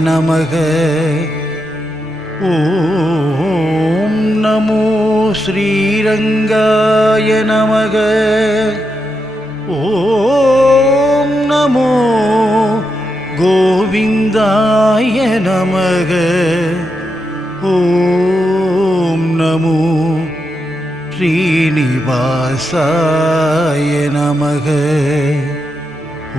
நமக. ஓம் நமோ ஸ்ரீரங்காய நமக. ஓம் நமோ கோவிந்தாய நமக. ஓம் நமோ ஸ்ரீனிவாசாய நமக. ஓ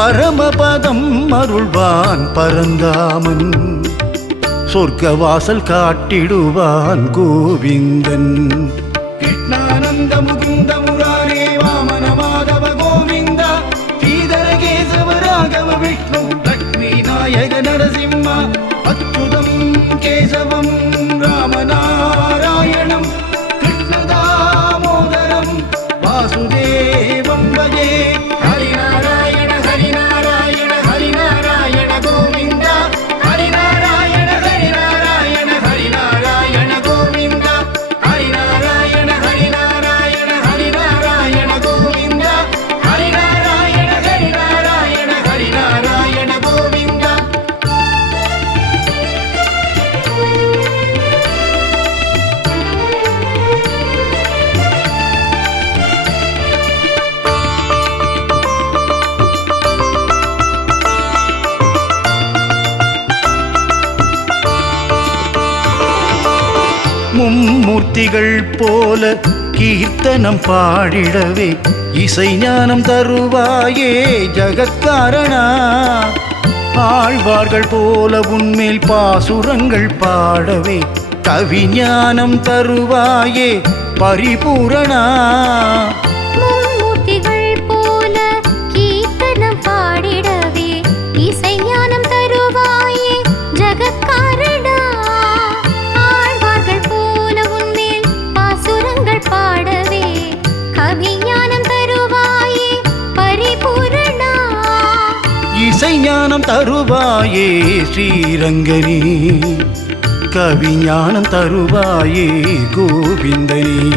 பரமபதம் அருள்வான் பரந்தாமன். சொர்க்கவாசல் காட்டிடுவான் கோவிந்தன். கிருஷ்ணானந்த முகுந்த முராரே வாமன மாதவ கோவிந்தா. ஸ்ரீதர கேசவ ராகவ விஷ்ணு லக்ஷ்மி நாயக நரசிம்ம. அச்சுதம் கேசவம் ராமநாராயணம். கிருஷ்ணதாமோதரம் வாசுதேவ மும்மூர்த்திகள் போல கீர்த்தனம் பாடிடவே இசை ஞானம் தருவாயே ஜகத்காரணா. ஆழ்வார்கள் போல உன்மேல் பாசுரங்கள் பாடவே கவிஞானம் தருவாயே பரிபூரணா. தருவாயே ஸ்ரீரங்கனே. கவிஞானம் தருவாயே கோவிந்தனே.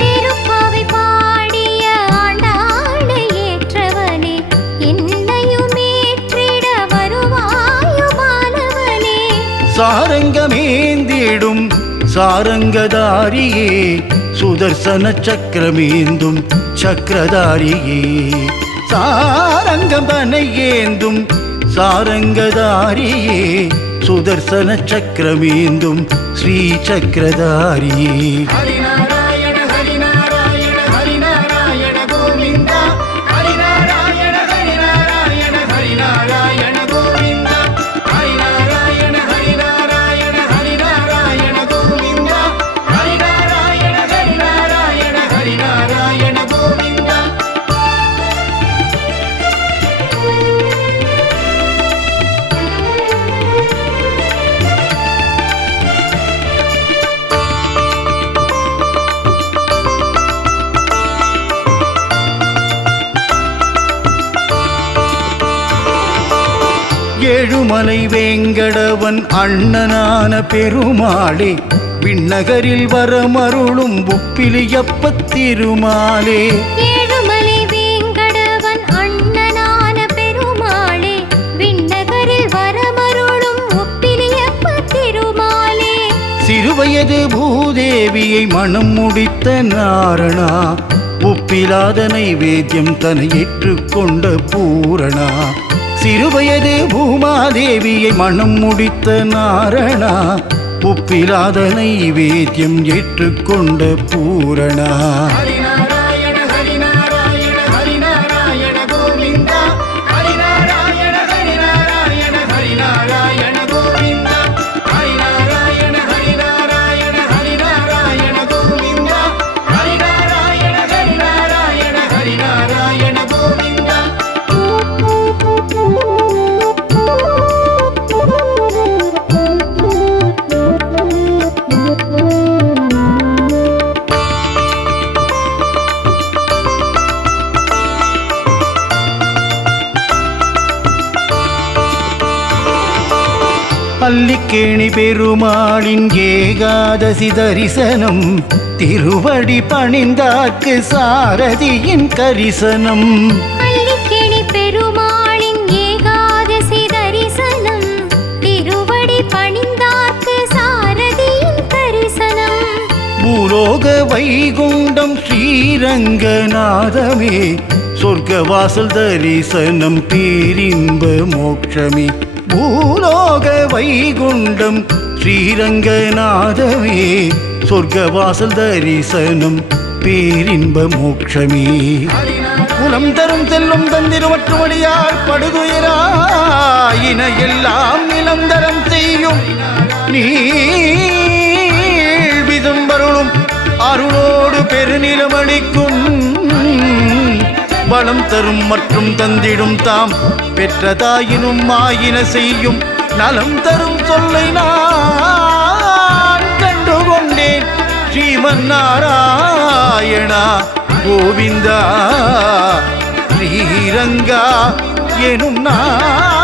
திருப்பாவை பாடிய ஆண்டாளை ஏற்றவனே என்னையும் ஏற்றிட வருவாயோ மாலவனே. சாரங்கமேந்திடும் சாரங்கதாரியே சுதர்சன சக்கரமேந்தும் சக்கரதாரியே. சாரங்கம்பனை ஏந்தும் சாரங்கதாரியே சுதர்சன சக்கரமேந்தும் ஸ்ரீ சக்கரதாரியே. ஏழுமலை வேங்கடவன் அண்ணனான பெருமாளே விண்ணகரில் வரமருளும் ஒப்பிலியப்ப திருமாலே சிறுவயது பூதேவியை மனம் முடித்த நாரணா ஒப்பிலாத நைவேத்தியம் தன்னை ஏற்றுக்கொண்ட பூரணா. சிறுவயது பூமாதேவியை மனம் முடித்த நாரணா ஒப்பிலாத நைவேத்தியம் ஏற்றுக்கொண்ட பூரணா. அல்லிக்கேணி பெருமாளின் ஏகாதசி தரிசனம் திருவடி பணிந்தாக்கு சாரதியின் கரிசனம். அள்ளிக்கிணி பெருமாளின் ஏகாதசி தரிசனம் திருவடி பணிந்தார்க்கு சாரதியின் தரிசனம் பூலோக வைகுண்டம் ஸ்ரீரங்கநாதமே சொர்க்கவாசல் தரிசனம் பேரின்ப மோட்சமே. பூலோக வைகுண்டம் ஸ்ரீரங்கநாதமே சொர்க்கவாசல் தரிசனம் பேரின்ப மோட்சமே. குலம் தரும் செல்லும் தந்திருவற்றுமடியால் படுதுயராயின எல்லாம் நிலந்தரம் செய்யும் நீள் விதும்பருளும் அருளோடு பெருநிலமளிக்கும் பலம் தரும் மற்றும் தந்திடும் தாம். பெற்றதாயினும் ஆயின செய்யும் நலம் தரும் சொல்லை நான் கண்டுகொண்டேன். ஸ்ரீமன் நாராயணா கோவிந்தா ஸ்ரீரங்கா எனும் நான்